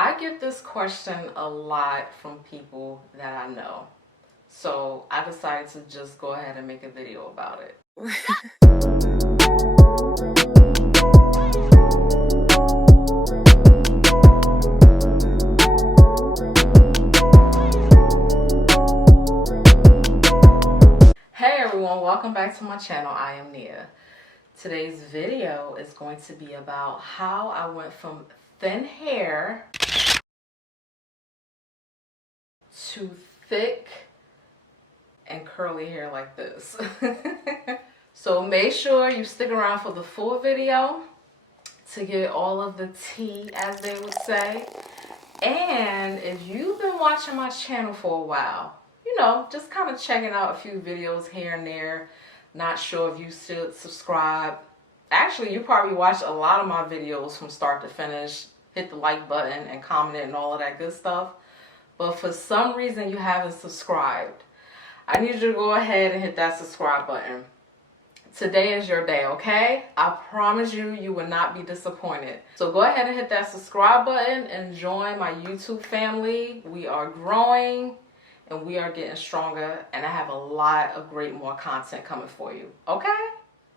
I get this question a lot from people that I know. So I decided to just go ahead and make a video about it. Hey everyone, welcome back to my channel. I am Nia. Today's video is going to be about how I went from thin hair to thick and curly hair like this. So make sure you stick around for the full video to get all of the tea, as they would say. And if you've been watching my channel for a while, you know, just kind of checking out a few videos here and there, not sure if you should subscribe. Actually, you probably watched a lot of my videos from start to finish, hit the like button and comment and all of that good stuff. But for some reason you haven't subscribed, I need you to go ahead and hit that subscribe button. Today is your day, okay? I promise you, you will not be disappointed. So go ahead and hit that subscribe button and join my YouTube family. We are growing and we are getting stronger, and I have a lot of great more content coming for you, okay?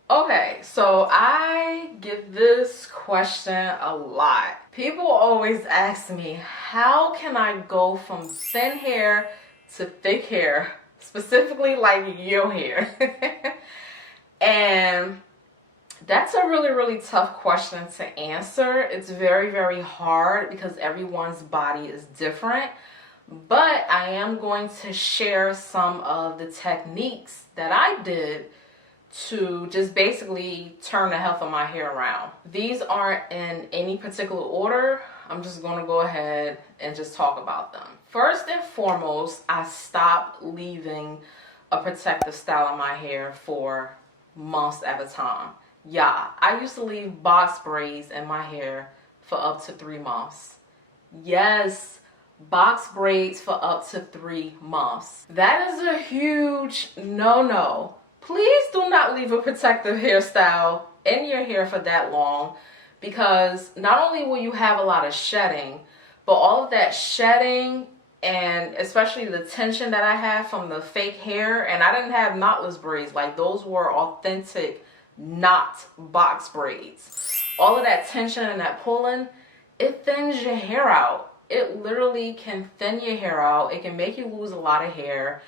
Okay, so I get this question a lot. People always ask me, how can I go from thin hair to thick hair? Specifically like your hair. And that's a really tough question to answer. It's very hard because everyone's body is different. But I am going to share some of the techniques that I did to just basically turn the health of my hair around. These aren't in any particular order. I'm just going to go ahead and just talk about them. First and foremost, I stopped leaving a protective style in my hair for months at a time. Yeah, I used to leave box braids in my hair for up to 3 months. Yes, box braids for up to 3 months. That is a huge no-no. Please do not leave a protective hairstyle in your hair for that long, because not only will you have a lot of shedding, but all of that shedding and especially the tension that I have from the fake hair, and I didn't have knotless braids, like those were authentic knot box braids. All of that tension and that pulling, it thins your hair out. It literally can thin your hair out. It can make you lose a lot of hair.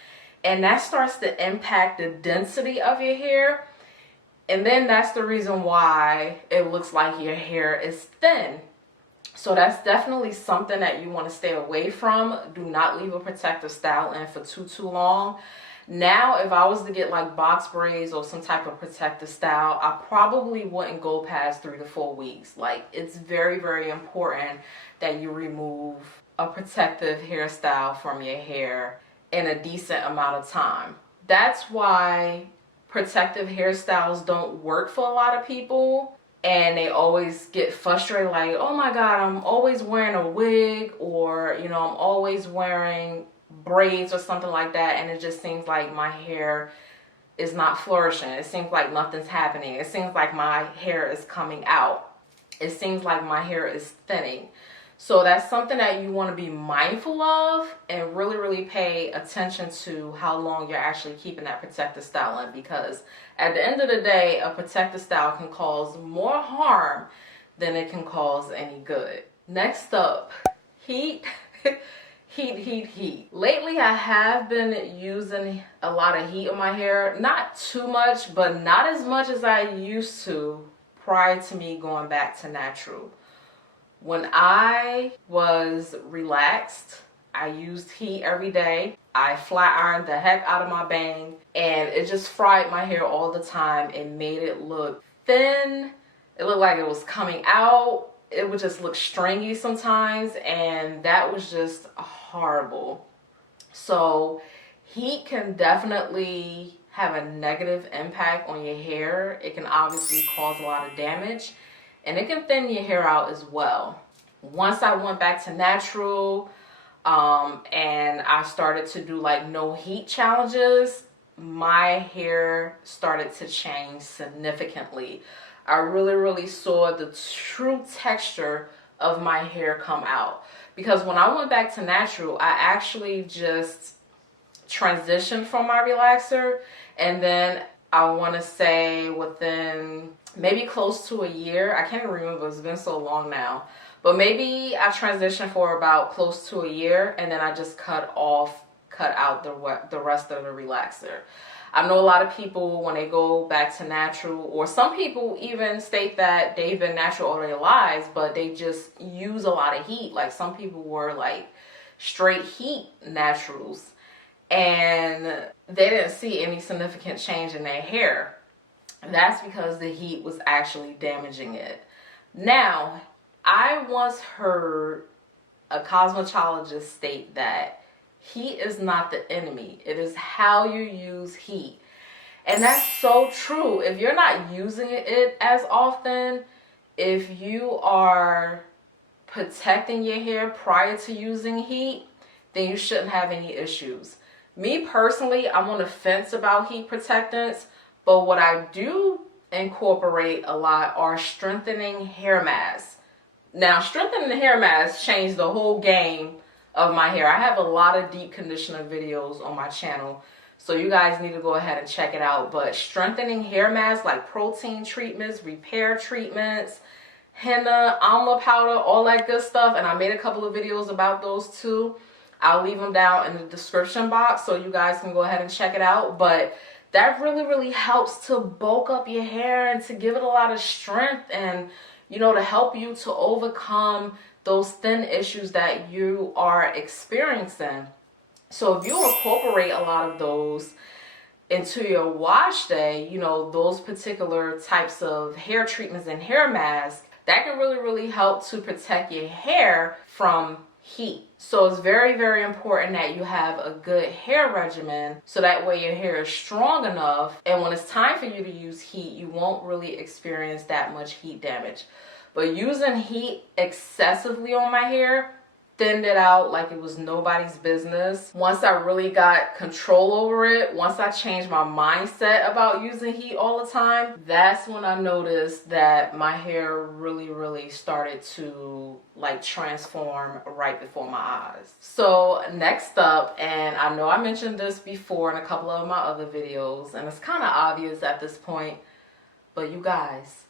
And that starts to impact the density of your hair. And then that's the reason why it looks like your hair is thin. So that's definitely something that you want to stay away from. Do not leave a protective style in for too long. Now, if I was to get like box braids or some type of protective style, I probably wouldn't go past 3 to 4 weeks. Like, it's very important that you remove a protective hairstyle from your hair in a decent amount of time. That's why protective hairstyles don't work for a lot of people, and they always get frustrated like, oh my god, I'm always wearing a wig, or you know, I'm always wearing braids or something like that, and it just seems like my hair is not flourishing. It seems like nothing's happening. It seems like my hair is coming out. It seems like my hair is thinning. So that's something that you want to be mindful of and really pay attention to how long you're actually keeping that protective style in, because at the end of the day, a protective style can cause more harm than it can cause any good. Next up, heat. Heat. Lately, I have been using a lot of heat on my hair. Not too much, but not as much as I used to prior to me going back to natural. When I was relaxed, I used heat every day. I flat ironed the heck out of my bang, and it just fried my hair all the time. It made it look thin. It looked like it was coming out. It would just look stringy sometimes, and that was just horrible. So heat can definitely have a negative impact on your hair. It can obviously cause a lot of damage, and it can thin your hair out as well. Once I went back to natural, and I started to do like no heat challenges, my hair started to change significantly. I really saw the true texture of my hair come out. Because when I went back to natural, I actually just transitioned from my relaxer, and then I want to say within maybe close to a year, I can't even remember, it's been so long now, but maybe I transitioned for about close to a year, and then I just cut out the rest of the relaxer. I know a lot of people, when they go back to natural, or some people even state that they've been natural all their lives, but they just use a lot of heat. Like some people were like straight heat naturals, and they didn't see any significant change in their hair. That's because the heat was actually damaging it. Now, I once heard a cosmetologist state that heat is not the enemy. It is how you use heat. And that's so true. If you're not using it as often, if you are protecting your hair prior to using heat, then you shouldn't have any issues. Me personally, I'm on the fence about heat protectants, but what I do incorporate a lot are strengthening hair masks. Now, strengthening the hair masks changed the whole game of my hair. I have a lot of deep conditioner videos on my channel, so you guys need to go ahead and check it out. But strengthening hair masks like protein treatments, repair treatments, henna, Alma powder, all that good stuff, and I made a couple of videos about those too. I'll leave them down in the description box so you guys can go ahead and check it out. But that really helps to bulk up your hair and to give it a lot of strength, and you know, to help you to overcome those thin issues that you are experiencing. So if you incorporate a lot of those into your wash day, you know, those particular types of hair treatments and hair masks, that can really help to protect your hair from heat. So it's very important that you have a good hair regimen, so that way your hair is strong enough, and when it's time for you to use heat, you won't really experience that much heat damage. But using heat excessively on my hair thinned it out like it was nobody's business. Once I really got control over it, once I changed my mindset about using heat all the time, that's when I noticed that my hair really started to like transform right before my eyes. So next up, and I know I mentioned this before in a couple of my other videos, and it's kind of obvious at this point, but you guys,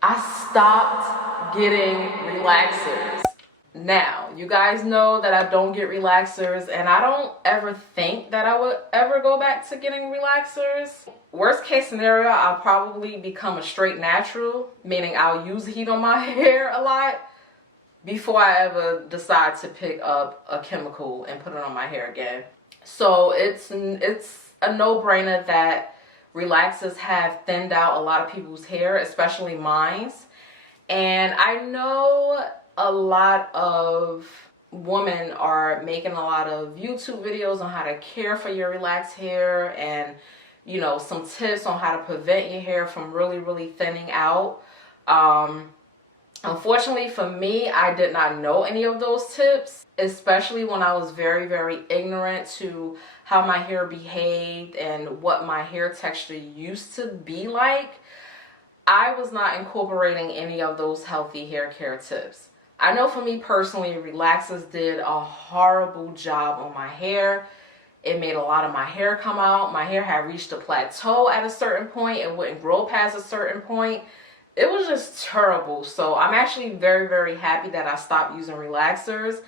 I stopped getting relaxers. Now, you guys know that I don't get relaxers, and I don't ever think that I would ever go back to getting relaxers. Worst case scenario, I'll probably become a straight natural, meaning I'll use heat on my hair a lot before I ever decide to pick up a chemical and put it on my hair again. So it's a no-brainer that relaxers have thinned out a lot of people's hair, especially mine's. And I know a lot of women are making a lot of YouTube videos on how to care for your relaxed hair, and you know, some tips on how to prevent your hair from really thinning out. Unfortunately for me, I did not know any of those tips, especially when I was very ignorant to how my hair behaved and what my hair texture used to be like. I was not incorporating any of those healthy hair care tips. I know for me personally, relaxers did a horrible job on my hair. It made a lot of my hair come out. My hair had reached a plateau at a certain point. It wouldn't grow past a certain point. It was just terrible. So I'm actually very happy that I stopped using relaxers,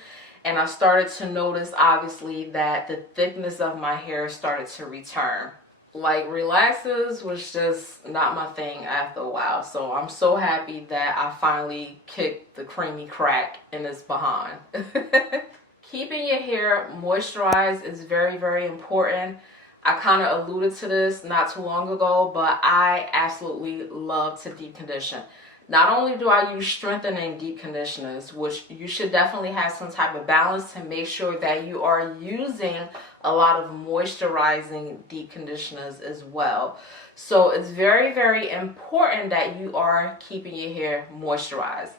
and I started to notice obviously that the thickness of my hair started to return. Like, relaxers was just not my thing after a while. So I'm so happy that I finally kicked the creamy crack in this behind. Keeping your hair moisturized is very important. I kind of alluded to this not too long ago, but I absolutely love to deep condition. Not only do I use strengthening deep conditioners, which you should definitely have some type of balance to make sure that you are using a lot of moisturizing deep conditioners as well. So it's very important that you are keeping your hair moisturized.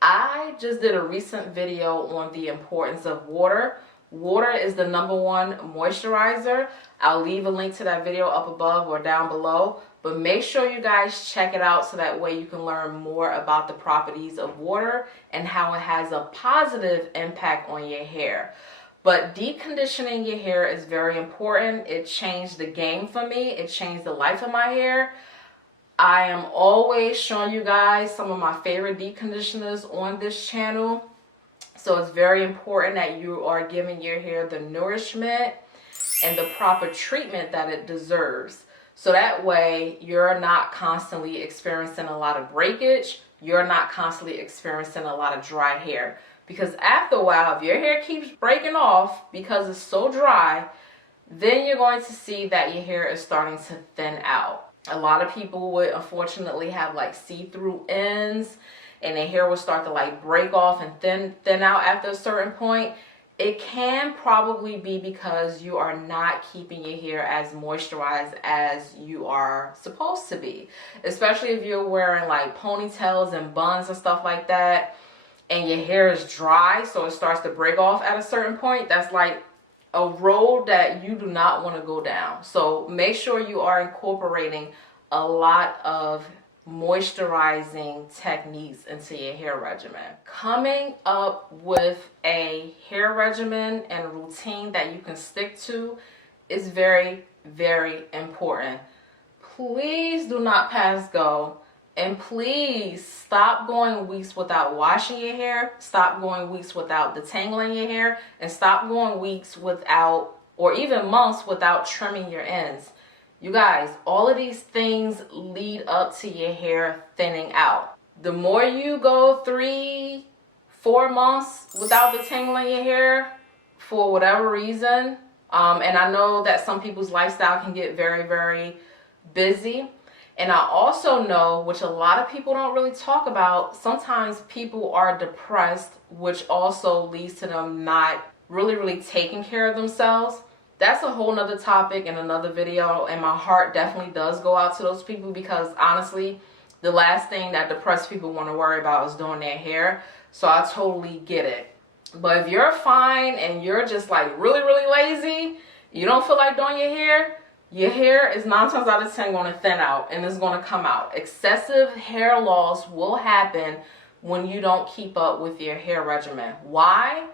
I just did a recent video on the importance of water. Water is the #1 moisturizer. I'll leave a link to that video up above or down below. But make sure you guys check it out so that way you can learn more about the properties of water and how it has a positive impact on your hair. But deep conditioning your hair is very important. It changed the game for me. It changed the life of my hair. I am always showing you guys some of my favorite deep conditioners on this channel. So it's very important that you are giving your hair the nourishment and the proper treatment that it deserves. So that way you're not constantly experiencing a lot of breakage. You're not constantly experiencing a lot of dry hair. Because after a while, if your hair keeps breaking off because it's so dry, then you're going to see that your hair is starting to thin out. A lot of people would unfortunately have like see-through ends, and their hair will start to like break off and thin out after a certain point. It can probably be because you are not keeping your hair as moisturized as you are supposed to be. Especially if you're wearing like ponytails and buns and stuff like that, and your hair is dry, so it starts to break off at a certain point. That's like a road that you do not want to go down. So make sure you are incorporating a lot of moisturizing techniques into your hair regimen. Coming up with a hair regimen and routine that you can stick to is very, very important. Please do not pass go, and please stop going weeks without washing your hair, stop going weeks without detangling your hair, and stop going weeks without, or even months without trimming your ends. You guys, all of these things lead up to your hair thinning out. The more you go 3-4 months without detangling your hair for whatever reason, and I know that some people's lifestyle can get very, very busy. And I also know, which a lot of people don't really talk about, sometimes people are depressed, which also leads to them not really taking care of themselves. That's a whole nother topic in another video, and my heart definitely does go out to those people, because honestly, the last thing that depressed people want to worry about is doing their hair. So I totally get it. But if you're fine and you're just like really lazy, you don't feel like doing your hair is 9 times out of 10 going to thin out, and it's going to come out. Excessive hair loss will happen when you don't keep up with your hair regimen. Why?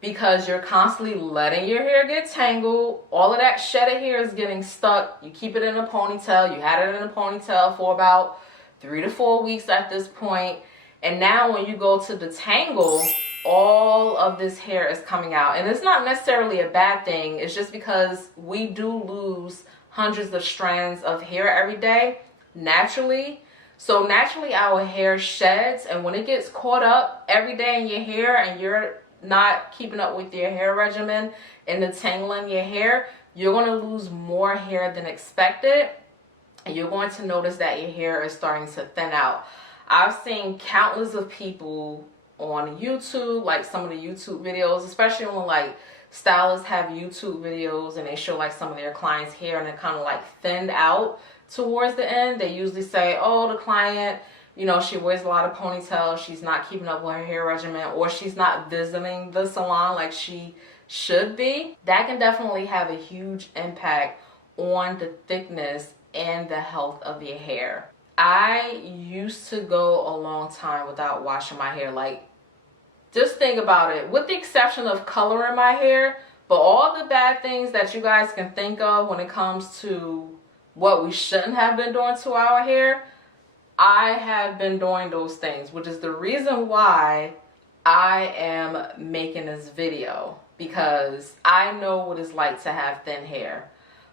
Because you're constantly letting your hair get tangled. All of that shedded hair is getting stuck. You keep it in a ponytail. You had it in a ponytail for about 3 to 4 weeks at this point. And now when you go to detangle, all of this hair is coming out. And it's not necessarily a bad thing. It's just because we do lose hundreds of strands of hair every day naturally. So naturally our hair sheds, and when it gets caught up every day in your hair and you're not keeping up with your hair regimen and detangling your hair, you're going to lose more hair than expected, and you're going to notice that your hair is starting to thin out. I've seen countless of people on YouTube, like some of the YouTube videos, especially when like stylists have YouTube videos and they show like some of their clients' hair and they're kind of like thinned out towards the end. They usually say, oh, the client, you know, she wears a lot of ponytails, she's not keeping up with her hair regimen, or she's not visiting the salon like she should be. That can definitely have a huge impact on the thickness and the health of your hair. I used to go a long time without washing my hair. Like, just think about it. With the exception of coloring my hair, but all the bad things that you guys can think of when it comes to what we shouldn't have been doing to our hair, I have been doing those things, which is the reason why I am making this video, because I know what it's like to have thin hair.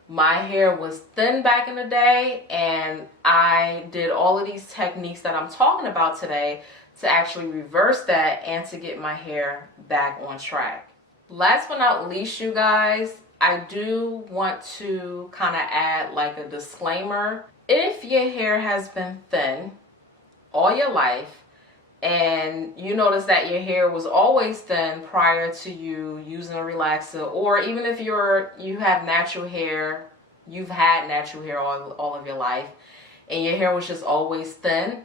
My hair was thin back in the day, and I did all of these techniques that I'm talking about today to actually reverse that and to get my hair back on track. Last but not least, you guys, I do want to kind of add like a disclaimer. If your hair has been thin all your life, and you notice that your hair was always thin prior to you using a relaxer, or even if you have natural hair, you've had natural hair all of your life, and your hair was just always thin,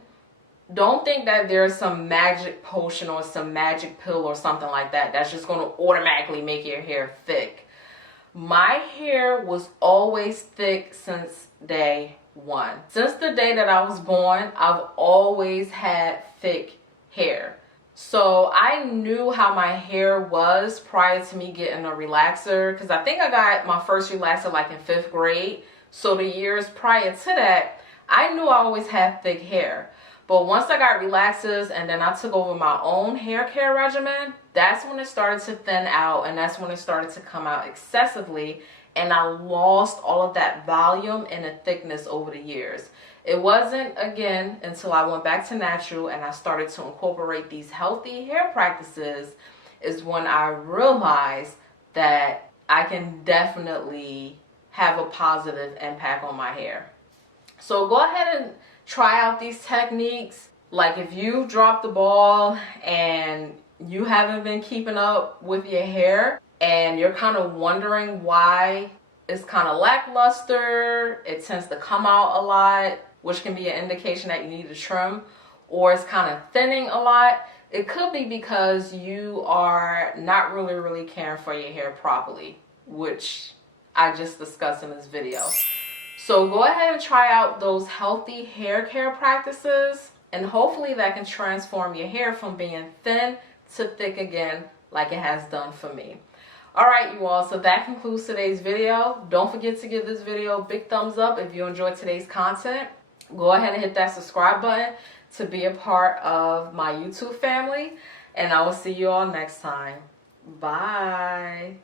don't think that there's some magic potion or some magic pill or something like that that's just going to automatically make your hair thick. My hair was always thick since day one. Since the day that I was born, I've always had thick hair. So I knew how my hair was prior to me getting a relaxer, because I think I got my first relaxer like in 5th grade. So the years prior to that, I knew I always had thick hair. But once I got relaxers and then I took over my own hair care regimen, that's when it started to thin out, and that's when it started to come out excessively, and I lost all of that volume and the thickness over the years. It wasn't, again, until I went back to natural and I started to incorporate these healthy hair practices is when I realized that I can definitely have a positive impact on my hair. So go ahead and try out these techniques. Like if you drop the ball and you haven't been keeping up with your hair and you're kind of wondering why it's kind of lackluster, it tends to come out a lot, which can be an indication that you need to trim, or it's kind of thinning a lot, it could be because you are not really caring for your hair properly, which I just discussed in this video. So go ahead and try out those healthy hair care practices, and hopefully that can transform your hair from being thin to thick again, like it has done for me. Alright you all, so that concludes today's video. Don't forget to give this video a big thumbs up if you enjoyed today's content. Go ahead and hit that subscribe button to be a part of my YouTube family, and I will see you all next time. Bye.